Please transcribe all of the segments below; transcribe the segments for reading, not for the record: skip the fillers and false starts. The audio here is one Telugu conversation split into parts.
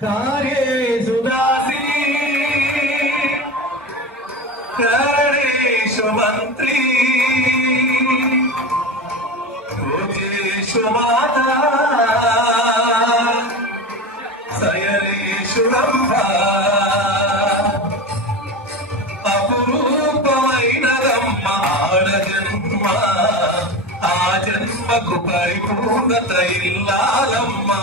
कार्येषु दासी करणेषु मन्त्री भोजेषु माता शयनेषु रम्भा అపురూపమైనదమ్మ ఆడజన్మ ఆ జన్మకు పరిపూర్ణత ఇల్లాలమ్మా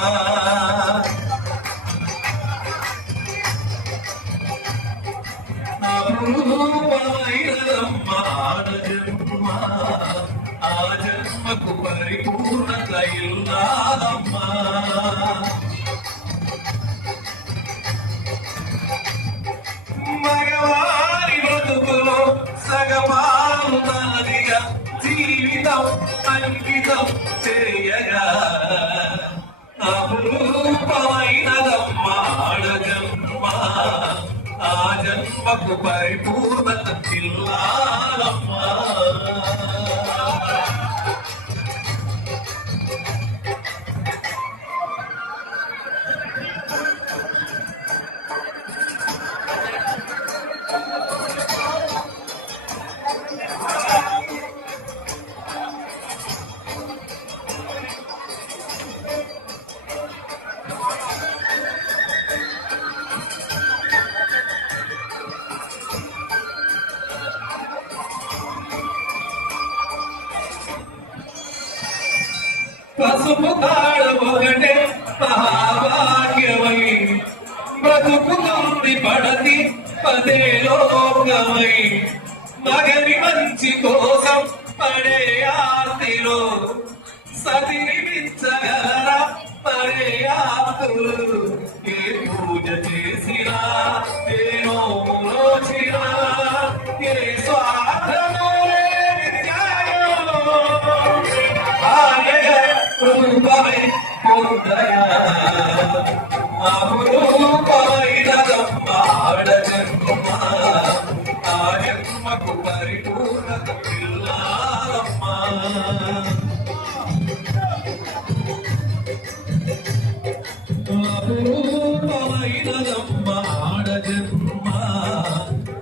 అపురూపమైనదమ్మ ఆడజన్మ ఆ జన్మకు పరిపూర్ణత ఇల్లాలమ్మా మగవారి బ్రతుకులో సగపాలు తనదిగా జీవితం అంకితం చేయగా అపురూపమైనదమ్మ ఆడజన్మ ఆ జన్మకు పరిపూర్ణత ఇల్లాలమ్మా పసుపు తాళమొగటే మహాభాగ్యమై బ్రతుకుతుంది పడతి పదే లోకమై మగని మంచి కోసం పడే ఆస్తిలో సతిని మించగలరా పడే ఆస్తులు ఏ పూజ చేసినా ఏ నోము నోచినా ఏ స్వార్థమో రూపమే పొందయా అపురూపమైనదమ్మ ఆడజన్మ ఆ జన్మకు పరిపూర్ణత ఇల్లాలమ్మా అపురూపమైనదమ్మ ఆడజన్మ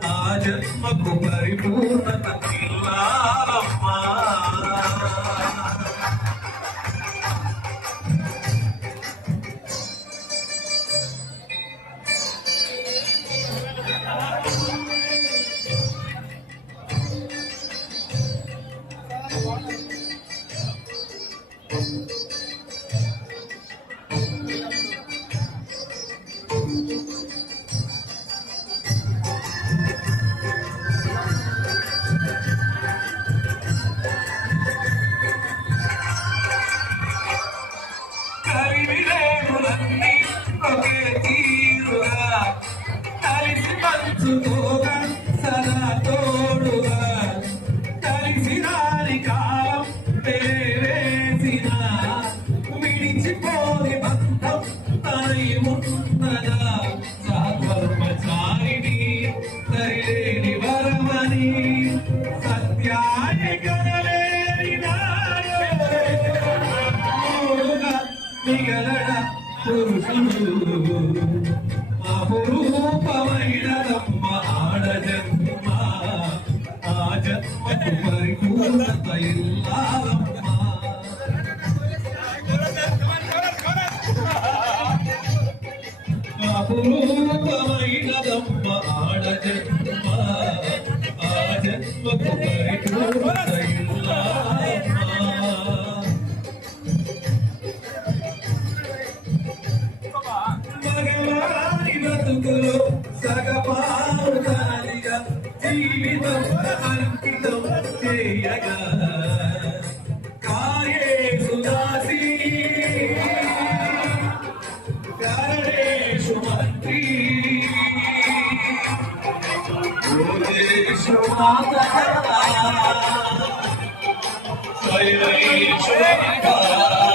ఆ జన్మకు పరిపూర్ణత ఇల్లాలమ్మా ఒకే తీరుగా కలిసి పంచుకోగా సదా తోడుగా కలిసి రాని కాలం పేరేసిన విడిచిపోని బంధం తనై ఉన్నదా సాత్వర్మచారిని సరిలేని వరమని సత్యాన్ని కనలేని మిగలడ పురుషుడు అపురూపమైనదమ్మ ఆడజన్మ ఆ జన్మకు పరిపూర్ణత ఇల్లాలమ్మా అపురూపమైనదమ్మ ఆడజన్మ ఆ జన్మకు పరిపూర్ణత ఇల్లాలమ్మా బ్రతుకులో సగపాలు దానిగా జీవితం అంకితం చేయగా కార్యేషు దాసి కరణేషు మంత్రి భోజేషు మాతా శయనేషు రమ్భా